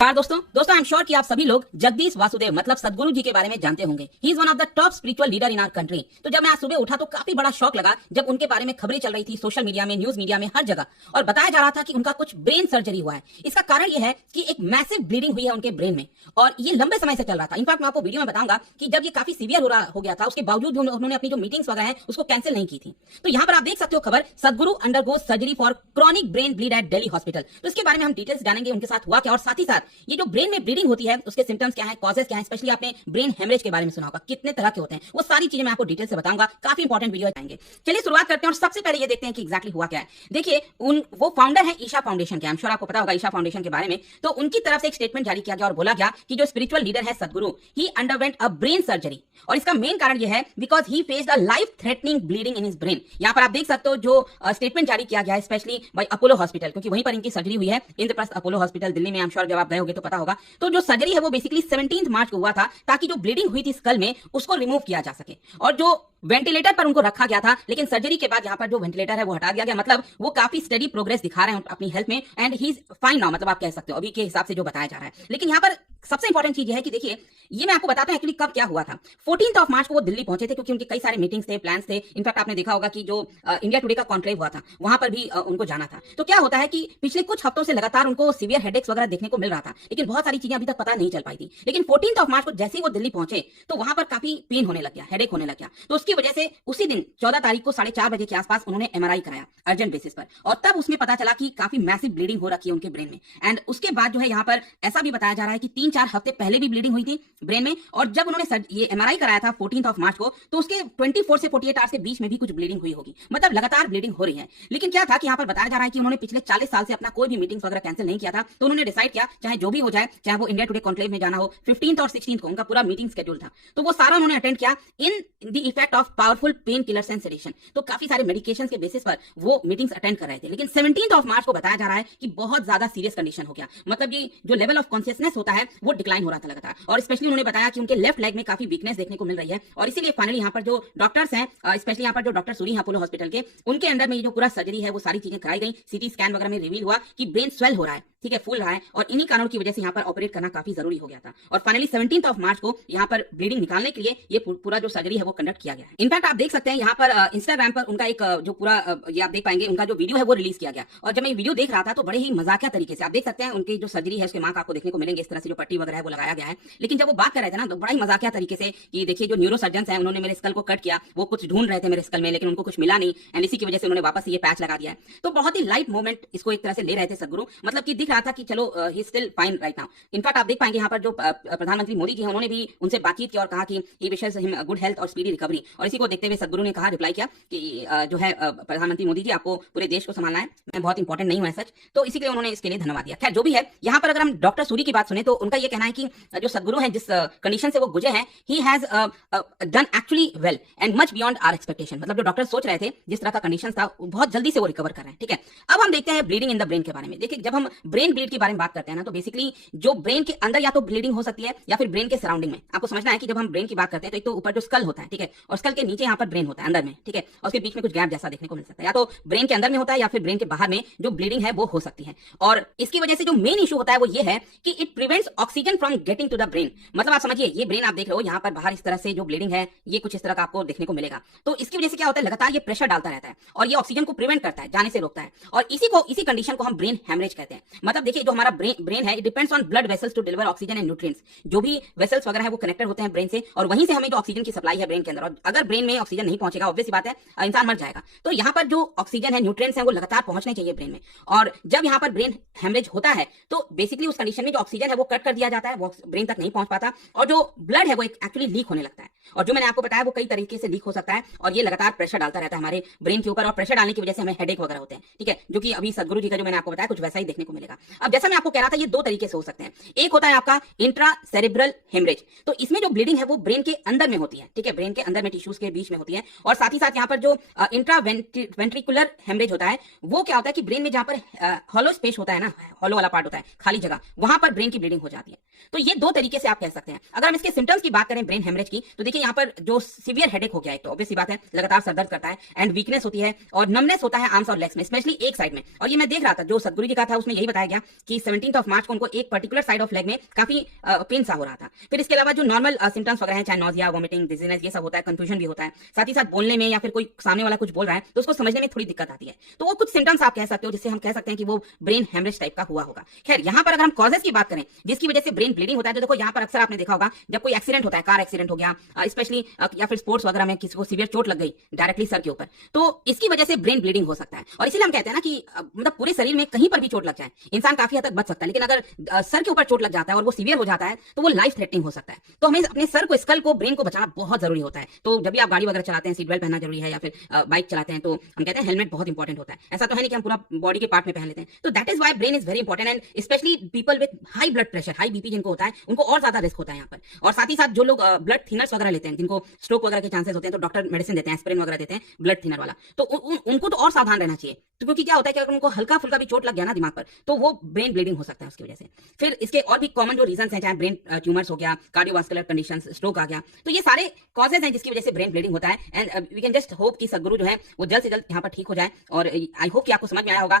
दोस्तों I am sure कि आप सभी लोग जगदीश वासुदेव मतलब सदगुरु जी के बारे में जानते होंगे। He is one of the top spiritual leader in our country. तो जब मैं आज सुबह उठा तो काफी बड़ा शौक लगा जब उनके बारे में खबरें चल रही थी सोशल मीडिया में, न्यूज मीडिया में, हर जगह, और बताया जा रहा था कि उनका कुछ ब्रेन सर्जरी हुआ है। इसका कारण यह है कि एक मैसिव ब्लीडिंग हुई है उनके ब्रेन में और ये लंबे समय से चल रहा था। इनफैक्ट मैं आपको वीडियो में बताऊंगा कि जब ये काफी सीवियर हो गया था उसके बावजूद भी उन्होंने अपनी जो मीटिंग्स वगैरह है उसको कैंसिल नहीं की थी। तो यहाँ पर आप देख सकते हो खबर, Sadhguru undergoes surgery for chronic brain bleed at Delhi hospital. तो इसके बारे में हम डिटेल्स जानेंगे उनके साथ हुआ क्या, और साथ ही साथ ये जो ब्रेन में ब्लीडिंग होती है उसके सिम्टम्स क्या है, कॉजेस क्या है, स्पेशली आपने ब्रेन हेमरेज के बारे में सुना होगा, कितने तरह के होते हैं, वो सारी चीजें मैं आपको डिटेल से बताऊंगा। काफी इंपॉर्टेंट वीडियो आएंगे। चलिए शुरुआत करते हैं और सबसे पहले ये देखते हैं कि एग्जैक्टली हुआ क्या है। देखिए वो फाउंडर है ईशा फाउंडेशन के, आई एम श्योर आपको पता होगा ईशा फाउंडेशन के बारे में। तो उनकी तरफ से एक स्टेटमेंट जारी किया गया और बोला गया कि जो स्पिरिचुअल लीडर है सदगुरु, ही अंडरवेंट अ ब्रेन सर्जरी और इसका मेन कारण यह है because he faced a life threatening bleeding in his brain. यहां पर आप देख सकते हो जो स्टेटमेंट जारी किया गया है स्पेशली बाय अपोलो हॉस्पिटल, क्योंकि वहीं पर इनकी सर्जरी हुई है, इंद्रप्रस्थ अपोलो हॉस्पिटल दिल्ली में। आई एम श्योर जब आप गए होंगे तो पता होगा। तो जो सर्जरी है वो बेसिकली 17 मार्च को हुआ था ताकि जो ब्लीडिंग हुई थी स्कल में उसको रिमूव किया जा सके। और जो वेंटिलेटर पर उनको रखा गया था, लेकिन सर्जरी के बाद यहाँ पर जो वेंटिलेटर है वो हटा दिया गया। मतलब वो काफी स्टडी प्रोग्रेस दिखा रहे हैं अपनी हेल्थ में and he is fine now, मतलब आप कह सकते हो अभी के हिसाब से जो बताया जा रहा है। लेकिन यहाँ पर सबसे इंपॉर्टेंट चीज है कि देखिए ये मैं आपको बताता हूं एक्चुअली कब क्या हुआ था। 14 मार्च को वो दिल्ली पहुंचे थे क्योंकि उनके कई सारे मीटिंग्स थे, प्लान्स थे। इनफैक्ट आपने देखा होगा कि जो इंडिया टुडे का कॉन्क्लेव हुआ था वहां पर भी उनको जाना था। तो क्या होता है कि पिछले कुछ हफ्तों से लगातार उनको सीवियर हेडेक्स वगैरह देखने को मिल रहा था, लेकिन बहुत सारी चीजें अभी तक पता नहीं चल पाई थी। लेकिन 14 मार्च को जैसे ही वो दिल्ली पहुंचे तो वहां पर काफी पेन होने लग गया, हेडेक होने लग गया। तो उसकी वजह से उसी दिन 14 तारीख को 4:30 बजे के आसपास उन्होंने एमआरआई कराया अर्जेंट बेसिस पर, और तब उसमें पता चला कि काफी मैसिव ब्लीडिंग हो रखी है उनके ब्रेन में। एंड उसके बाद जो है यहाँ पर ऐसा भी बताया जा रहा है कि 3-4 हफ्ते पहले भी ब्लीडिंग हुई थी ब्रेन में, और जब उन्होंने ये एमआरआई कराया था 14 मार्च को तो उसके 24 से 48 आवर्स के बीच में भी कुछ ब्लीडिंग हुई होगी। मतलब लगातार ब्लीडिंग हो रही है। लेकिन क्या था कि यहाँ पर बताया जा रहा है कि उन्होंने पिछले 40 साल से अपना कोई भी मीटिंग्स वगैरह कैंसिल नहीं किया था। तो उन्होंने डिसाइड किया चाहे जो भी हो जाए, चाहे वो इंडिया टुडे कॉन्क्लेव में जाना हो, 15 और 16 को उनका पूरा मीटिंग शेड्यूल था, तो वो सारा उन्होंने अटेंड किया in the effect of powerful pain killers and sedation. तो काफी सारे मेडिकेशंस के बेसिस पर वो मीटिंग्स अटेंड कर रहे थे। लेकिन 17 मार्च को बताया जा रहा है कि बहुत ज्यादा सीरियस कंडीशन हो गया। मतलब ये जो लेवल ऑफ कॉन्शियसनेस होता है वो डिक्लाइन हो रहा था लगातार, और स्पेशली उन्होंने बताया कि उनके लेफ्ट लेग में काफी वीकनेस देखने को मिल रही है। और इसीलिए फाइनली यहाँ पर जो डॉक्टर्स हैं, स्पेशली यहाँ पर जो डॉक्टर सूरी अपोलो हॉस्पिटल के, उनके अंडर में ये जो पूरा सर्जरी है वो सारी चीजें कराई गई। सीटी स्कैन वगैरह में रिवील हुआ कि ब्रेन स्वेल हो रहा है, ठीक है, फूल रहा है, और इन्हीं कारणों की वजह से यहाँ पर ऑपरेट करना काफी जरूरी हो गया था। और फाइनली 17 मार्च को यहाँ पर ब्लीडिंग निकालने के लिए ये पूरा जो सर्जरी है वो कंडक्ट किया गया है। इनफैक्ट आप देख सकते हैं यहाँ पर इंस्टाग्राम पर उनका एक जो पूरा ये आप देख पाएंगे उनका जो वीडियो है वो रिलीज किया गया। और जब मैं ये वीडियो देख रहा था तो बड़े ही मजाकिया तरीके से आप देख सकते हैं उनकी जो सर्जरी है उसके मार्क आपको देखने को मिलेंगे, इस तरह से जो पट्टी वगैरह है वो लगाया गया है। लेकिन जब वो बात कर रहे थे ना तो बड़ा ही मजाकिया तरीके से कि देखिए जो न्यूरो सर्जन है उन्होंने मेरे स्कल को कट किया, वो कुछ ढूंढ रहे थे मेरे स्कल में लेकिन उनको कुछ मिला नहीं, एंड इसी की वजह से उन्होंने वापस ये पैच लगा दिया है। तो बहुत ही लाइट मोमेंट इसको एक तरह से ले रहे थे सदगुरु, मतलब कि दिख रहा था कि चलो he still fine right now. In fact आप देख पाएंगे यहाँ पर जो प्रधानमंत्री मोदी जी हैं उन्होंने भी उनसे बातचीत की और कहा कि ही विशेस हिम गुड हेल्थ और स्पीडी रिकवरी। और इसी को देखते हुए सदगुरु ने कहा, रिप्लाई किया कि जो है प्रधानमंत्री मोदी जी आपको पूरे देश को संभालना है, मैं बहुत इंपॉर्टेंट नहीं हूं सच। तो इसी के लिए उन्होंने इसके लिए धन्यवाद दिया। खैर जो भी है, यहाँ पर अगर हम डॉक्टर सूरी की बात सुने तो उनका ये कहना है कि जो सदगुरु है जिस कंडीशन से वो गुजरे हैं, he has done actually well and much beyond our expectation. मतलब जो डॉक्टर सोच रहे थे जिस तरह का कंडीशन था बहुत जल्दी से वो रिकवर कर रहे हैं, ठीक है। अब हम देखते हैं ब्लीडिंग इन द ब्रेन के बारे में। देखिए जब हम ब्रेन ब्लीड के बारे में बात करते हैं ना तो बेसिकली जो ब्रेन के अंदर या तो ब्लीडिंग हो सकती है या फिर ब्रेन के सराउंडिंग में। आपको समझना है कि जब हम ब्रेन की बात करते हैं तो एक तो ऊपर जो स्कल होता है, ठीक है, और स्कल के नीचे यहाँ पर ब्रेन होता है अंदर में, ठीक है, और उसके बीच में कुछ गैप जैसा देखने को मिल सकता है। या तो ब्रेन के अंदर में होता है या फिर ब्रेन के बाहर में जो ब्लीडिंग है वो हो सकती है। और इसकी वजह से जो मेन इशू होता है वो ये है कि it prevents oxygen from getting to the brain. मतलब आप समझिए ये ब्रेन आप देख रहे हो यहाँ पर बाहर इस तरह से जो ब्लीडिंग है ये कुछ इस तरह का आपको देखने को मिलेगा। तो इसकी वजह से क्या होता है, लगातार ये प्रेशर डालता रहता है और ये ऑक्सीजन को प्रिवेंट करता है, जाने से रोकता है। और इसी कंडीशन को हम ब्रेन हेमरेज कहते हैं। मतलब देखिए जो हमारा ब्रेन है it depends on blood vessels to deliver oxygen and nutrients. जो भी वेसल्स वगैरह है वो कनेक्टेड होते हैं ब्रेन से और वहीं से हमें जो ऑक्सीजन की सप्लाई है ब्रेन के अंदर, और अगर ब्रेन में ऑक्सीजन नहीं पहुंचेगा ऑब्वियस सी बात है इंसान मर जाएगा। तो यहाँ पर जो ऑक्सीजन है, न्यूट्रिएंट्स हैं, वो लगातार पहुंचने चाहिए ब्रेन में। और जब यहाँ पर ब्रेन हेमरेज होता है तो बेसिकली उस कंडीशन में जो ऑक्सीजन है वो कट कर दिया जाता है, वो ब्रेन तक नहीं पहुंच पाता, और जो ब्लड है वो एक्चुअली लीक होने लगता है। और जो मैंने आपको बताया वो कई तरीके से लीक हो सकता है और ये लगातार प्रेशर डालता रहता है हमारे ब्रेन के ऊपर, और प्रेशर डालने की वजह से हमें हेडेक वगैरह होते हैं, ठीक है, जो कि अभी सदगुरु जी का जो मैंने आपको बताया कुछ वैसा ही देखने को मिलेगा। अब जैसा मैं आपको कह रहा था ये दो तरीके से हो सकते हैं। एक होता है आपका इंट्रा सेरेब्रल हेमरेज, तो इसमें जो ब्लीडिंग है वो ब्रेन के अंदर में होती है, ठीक है, ब्रेन के अंदर में टिश्यू टिश्यूज के बीच में होती है। और साथ ही साथ यहाँ पर जो इंट्रा वेंट्रिकुलर हेमरेज होता है, वो क्या होता है कि ब्रेन में जहाँ पर हॉलो स्पेस होता है ना, हॉलो वाला पार्ट होता है, खाली जगह, वहां पर ब्रेन की ब्लीडिंग हो जाती है। तो ये दो तरीके से आप कह सकते हैं। अगर हम इसके सिम्टम्स की बात करें ब्रेन हेमरेज की, तो देखिए यहाँ पर जो सीवियर हेडेक हो गया है, तो ऑब्वियस सी बात है, लगातार सर दर्द करता है एंड वीकनेस होती है और नमनेस होता है आर्म्स और लेग्स में, स्पेशली एक साइड में। और ये मैं देख रहा था, जो सदगुरु जी का था उसमें यही बताया गया कि 17 मार्च को उनको एक पर्टिकुलर साइड ऑफ लेग में काफी पेन सा हो रहा था। फिर इसके अलावा जो नॉर्मल सिम्टम्स वगैरह हैं, चाहे नोजिया, वोमिटिंग, डिजीनेस, ये सब होता है, कंफ्यूजन भी होता है। साथ ही साथ बोलने में या फिर कोई सामने वाला कुछ बोल रहा है तो उसको समझने में थोड़ी दिक्कत आती है। तो वो कुछ सिम्टम्स आप कह सकते हो जिससे हम कह सकते हैं कि वो ब्रेन हेमरेज टाइप का हुआ होगा। खैर, यहाँ पर अगर हम कॉजेस की बात करें जिसकी वजह से ब्रेन ब्लीडिंग होता है, तो देखो यहाँ पर अक्सर आपने देखा होगा जब कोई एक्सीडेंट होता है, कार एक्सीडेंट हो गया स्पेशली, या फिर स्पोर्ट्स वगैरह में किसी को सीवियर चोट लग गई डायरेक्टली सर के ऊपर, तो इसकी वजह से ब्रेन ब्लीडिंग हो सकता है। और इसीलिए हम कहते हैं ना कि मतलब पूरे शरीर में कहीं पर भी चोट लग जाए इंसान काफी हद तक बच सकता है, लेकिन अगर सर के ऊपर चोट लग जाता है और वो सीवियर हो जाता है तो वो लाइफ थ्रेटनिंग हो सकता है। तो हमें अपने सर को, स्कल को, ब्रेन को बचाना बहुत जरूरी होता है। तो जब भी आप गाड़ी वगैरह चलाते हैं सीट बेल्ट पहनना जरूरी है, या फिर बाइक चलाते हैं तो हम कहते हैं हेलमेट बहुत इंपॉर्टेंट होता है। ऐसा तो है नहीं कि हम पूरा बॉडी के पार्ट में पहन लेते हैं। तो that is why brain is very important and specially people with high blood pressure, high BP जिनको होता है, उनको और ज्यादा रिस्क होता है यहाँ पर। और साथ ही साथ जो लोग ब्लड थिनर्स वगैरह लेते हैं, जिनको स्ट्रोक वगैरह के चांसेस होते हैं, तो डॉक्टर मेडिसिन देते हैं, एस्पिरिन वगैरह देते हैं ब्लड थिनर वाला, तो उनको तो और सावधान रहना चाहिए। तो क्योंकि क्या होता है कि अगर उनको हल्का फुल्का भी चोट लग गया ना दिमाग पर, तो वो ब्रेन ब्लीडिंग हो सकता है उसकी वजह से। फिर इसके और भी कॉमन जो रीजंस हैं, चाहे ब्रेन ट्यूमर्स हो गया, कार्डियोवास्कुलर कंडीशंस, स्ट्रोक आ गया, तो ये सारे कॉजेज हैं जिसकी वजह से ब्रेन ब्लीडिंग होता है। And we can just hope कि सदगुरु जो है वो जल्द से जल्द यहाँ पर ठीक हो जाए। और आई होप कि आपको समझ में आया होगा।